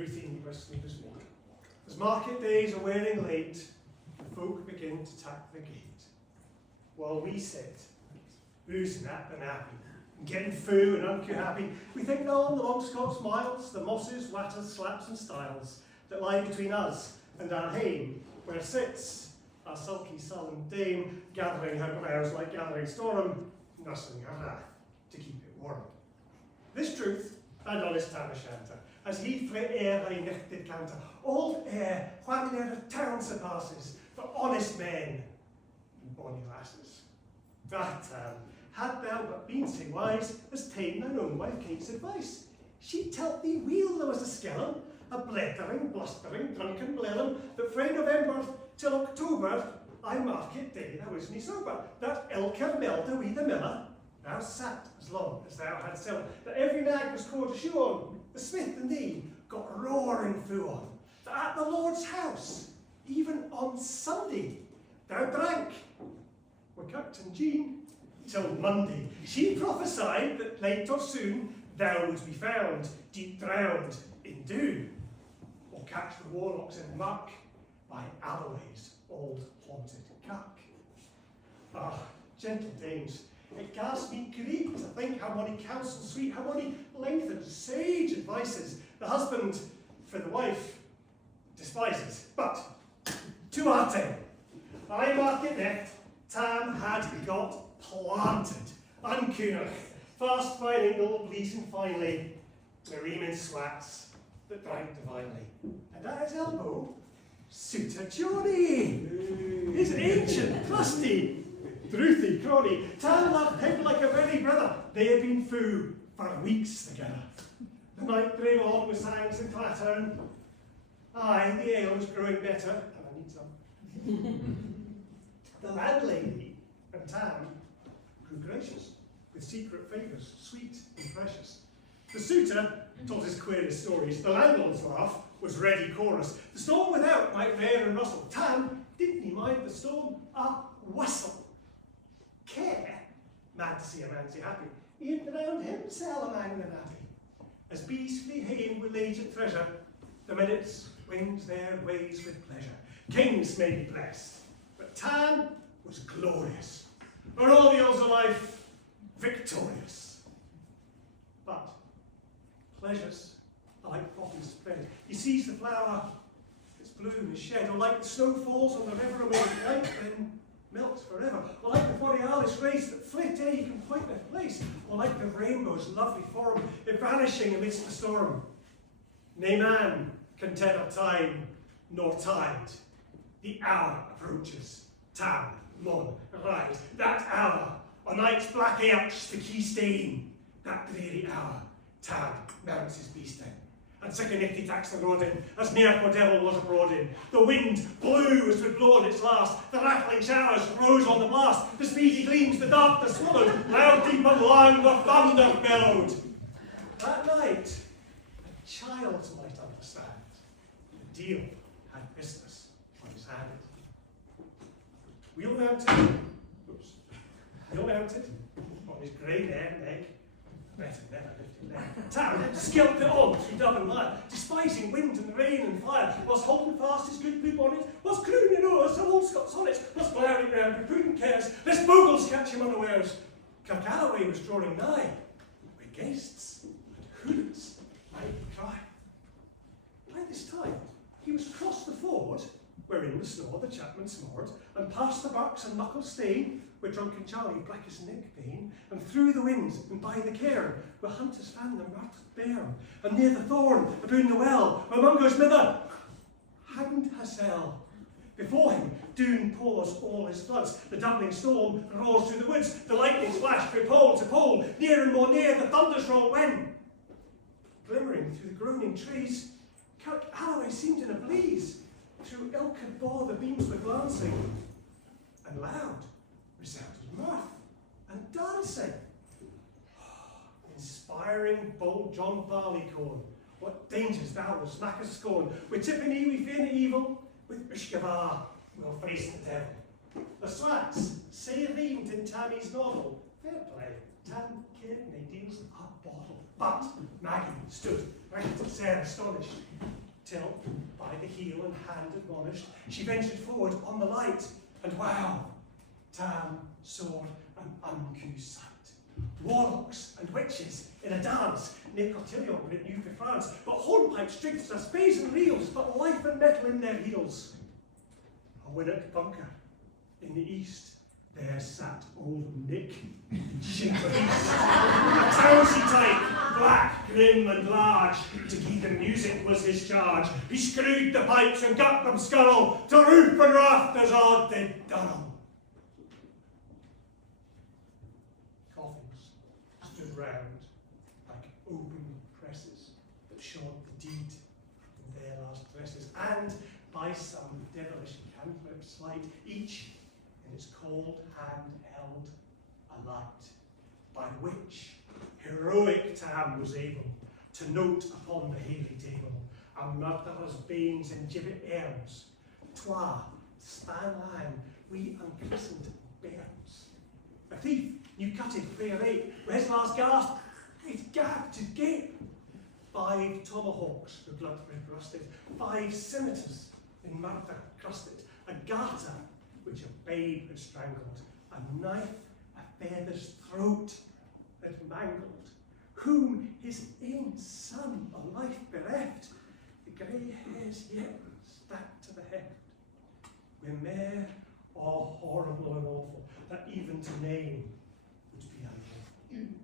Ruthie Neebus more. As market days are wearing late, the folk begin to tap the gate, while we sit, boozing at the nappy, and getting foo and unco happy. We think on the long Scots miles, the mosses, watters, slaps and stiles that lie between us and our hame, where sits our sulky, sullen dame, gathering her clouds like gathering storm, nursing her wrath to keep it warm. This truth, and honest Tam O'Shanter, as he frae air thy nichted canter, old air, whan near the town surpasses, for honest men and bonny lasses. Ah, Tam, had thou but been sae wise as ta'en thine own wife Kate's advice, she'd tell thee weel there was a skellum, a blethering, blustering, drunken blellum, that frae November till October, I market day thou wasn't sober, that ilker melder wi' the miller, thou sat as long as thou had siller, that every nag was caught a shoe on, the smith and thee got roaring foo on, that at the Lord's house, even on Sunday, thou drank, wi' Captain Jean, till Monday. She prophesied that late or soon thou would be found deep drowned in dew, or catch the warlocks in muck by Alloway's old haunted cuck. Ah, gentle dames, it gas me grief to think how many counsel sweet, how many lengthened sage advices the husband for the wife despises. But to our tale, I mark it left, Tam had got planted, uncoonach, fast by Ingle, bleating finely, Mareeman slats that drank divinely. And at his elbow, Suitor Johnny, his ancient, trusty, Ruthie crony. Tam loved him like a very brother. They had been foo for weeks together. The night drew on with sangs and clattern. Aye, the ale was growing better, and I need some. The landlady and Tam grew gracious, with secret favours, sweet and precious. The suitor told his queerest stories. The landlord's laugh was ready chorus. The storm without might rare and rustle. Tam didn't he mind the storm a whistle. Care, mad to see a man so happy, he'd drowned himself among the nappy. As bees flee hame with aged treasure, the minutes wings their ways with pleasure. Kings may be blessed, but Tam was glorious. For all the ills of life, victorious. But pleasures are like poppies spread. He sees the flower, its bloom is shed, or like the snow falls on the river away at night, then melts forever, or like the borealis race that flit ere you can point their place, or like the rainbow's lovely form, vanishing amidst the storm. Nay man can tether time nor tide. The hour approaches. Tam, mon, ride. That hour, a night's black arch the key stain. That dreary hour, Tam mounts his beast in. And sic a nifty tax the road in, as near for devil was abroad in. The wind blew as would blow on its last, the rattling showers rose on the blast, the speedy gleams the darkness swallowed, loud, deep and long the thunder bellowed. That night, a child might understand, the deal had business on his hand. Wheel mounted on his grey mare neck, better never lifted leg. Tam skelped it on through dub and mire, despising wind and rain and fire, was holding fast his good blue bonnet, was crooning o'er some old Scots sonnets, was glaring round with prudent cares, lest bogles catch him unawares. Kirkalloway was drawing nigh, where guests and hoods might cry. By this time, he was across the ford, where in the snow the chapman snored, and past the bucks and muckle stain, where drunken Charlie black as Nick bane, and through the winds and by the cairn, where hunters fan the murdered bairn, and near the thorn aboon the well, where Mungo's mither hanged hersel. Before him, Doon pours all his floods, the doubling storm roars through the woods, the lightnings flash from pole to pole, near and more near the thunders roll when, glimmering through the groaning trees, Kirkalloway seemed in a blaze. Through ilka bore the beams were glancing, and loud resounded mirth and dancing. Inspiring bold John Barleycorn, what dangers thou wilt smack us scorn. With Tippany we fear no evil, with Ushgavar we'll face the devil. The slats say reamed in Tammy's novel, fair play, Tam cared nae deals a bottle. But Maggie stood right Sarah astonished, till, by the heel and hand admonished, she ventured forward on the light, and wow, Tam saw an uncouth sight. Warlocks and witches in a dance, near Cotillon when it knew for France, but hornpipes, strings, spades and reels, but life and metal in their heels. A winnock bunker in the east, there sat old Nick, Gifford, a towsy type, black, grim and large. To keep the music was his charge. He screwed the pipes and got them scuttle, to roof and rafters odd did dunnel. Coffins stood round like open presses that showed the deed in their last dresses, and by some devilish cantrip sleight, each in its cold hand held a light, by which heroic Tam was able to note upon the haly table a murderer's banes and gibbet arms, twa span lang, we unchristened bairns. A thief, new cutted, fair rate, with his last gasp, his gap to gape. 5 tomahawks the blood red rusted, 5 scimitars in murder crusted, a garter which a babe had strangled, a knife a feather's throat that mangled, whom his ain son of life bereft, the grey hairs yet stacked to the heft, with mere all horrible and awful, that even to name would be unable.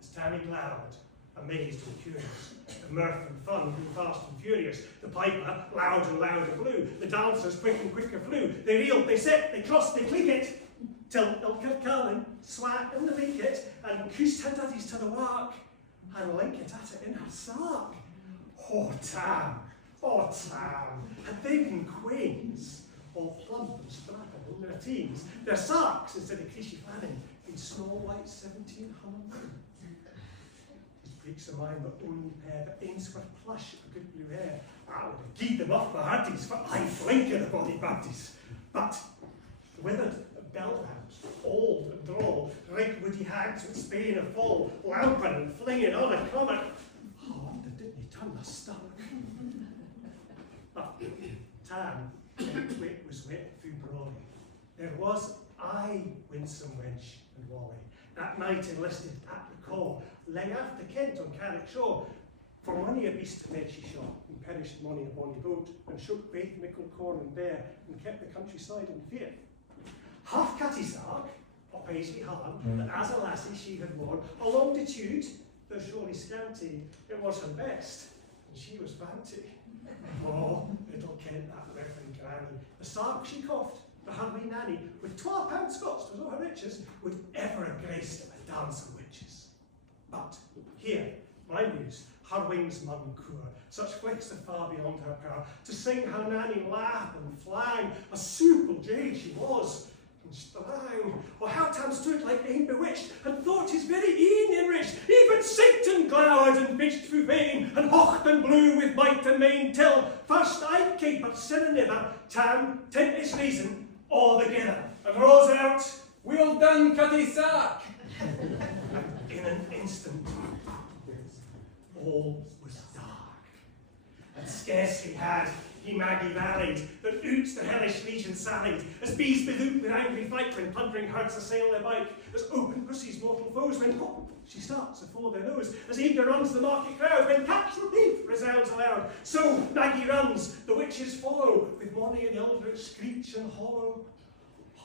As Tammy glowered, amazed and curious, the mirth and fun grew fast and furious. The piper loud and louder blew, the dancers quick and quicker flew. They reeled, they set, they crossed, they click it, till Ilkert Carlin swat in the leak it, and coosed her daddies to the work, and link it at it in her sark. Oh Tam, had they been queens, all plump and strapping in their teens, their sarks, instead of creasy fanning, in Snow White 1700. Freaks of mine were only pair, but ains were plush of good blue hair. I would have gied them off my hearties, for I flink of the body parties. But the withered bellhounds, old and droll, rick woody hags with Spain a fall, lamping and flinging on a comet. Oh, wonder didn't he turn the stomach? But Tam, wit was wet through brawly. There was I, winsome wench and Wally, that night enlisted at the call, lay after Kent on Carrick shore. For money a beast made she shot, and perished money a bonny boat, and shook baith, mickle, corn and bear, and kept the countryside in fear. Half catty sark, or paisley harm, that as a lassie she had worn, a longitude, though surely scanty, it was her best, and she was vanity. Oh, little Kent, that reverend granny, the sark she coughed, for her wee nanny, with £12 Scots was all her riches, would ever have graced a dance of witches. But here, my muse, her wings mun cour, such flicks are far beyond her power, to sing her nanny laugh and flang, a supple jade she was, and strang. Or how Tam stood like ane bewitched, and thought his very een enriched, even sinked and glowered and bitched through vein, and hocht and blew with might and main, till first I came but sin and never, Tam, tent his reason, all together, and rose out, "Well done, Cutty Sark!" In an instant, all was dark, and scarcely had he Maggie rallied, that oots the hellish legion sallied, as bees behooped with angry fight when plundering herds assail their bike, as open pussy's mortal foes when pop, she starts afore their nose, as eager runs the market crowd when catch the thief resounds aloud. So Maggie runs, the witches follow, with Molly and Eldritch screech and hollow.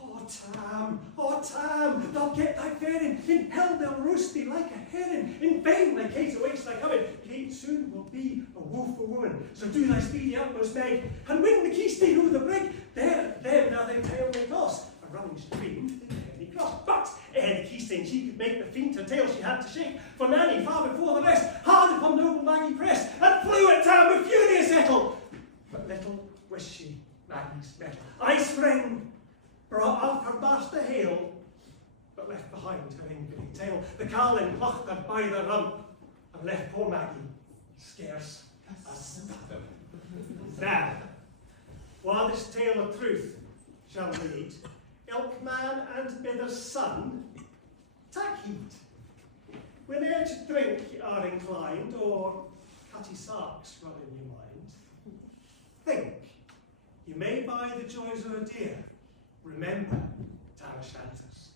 Oh Tam, thou get thy faring, in hell they'll roast thee like a herring, in vain thy Kate awaits thy coming, Kate soon will be a woeful woman, so do thy speedy utmost meg, and win the keystone over the brig, there now thy tail may toss, a running stream, any cross, but ere the keystone she could make the feint her tail she had to shake, for Nanny far before the rest, hard upon noble Maggie pressed, and flew at Tam with furious ettle, but little was she Maggie's mettle. I sprang, brought up her master hail, but left behind her angry tail. The Carlin plucked her by the rump, and left poor Maggie scarce a stump. Now, while this tale of truth shall lead, ilk man and bither's son, take heed. When ere to drink ye are inclined, or cutty sarks run in your mind, think, you may buy the joys of a deer. Remember Tam O'Shanters.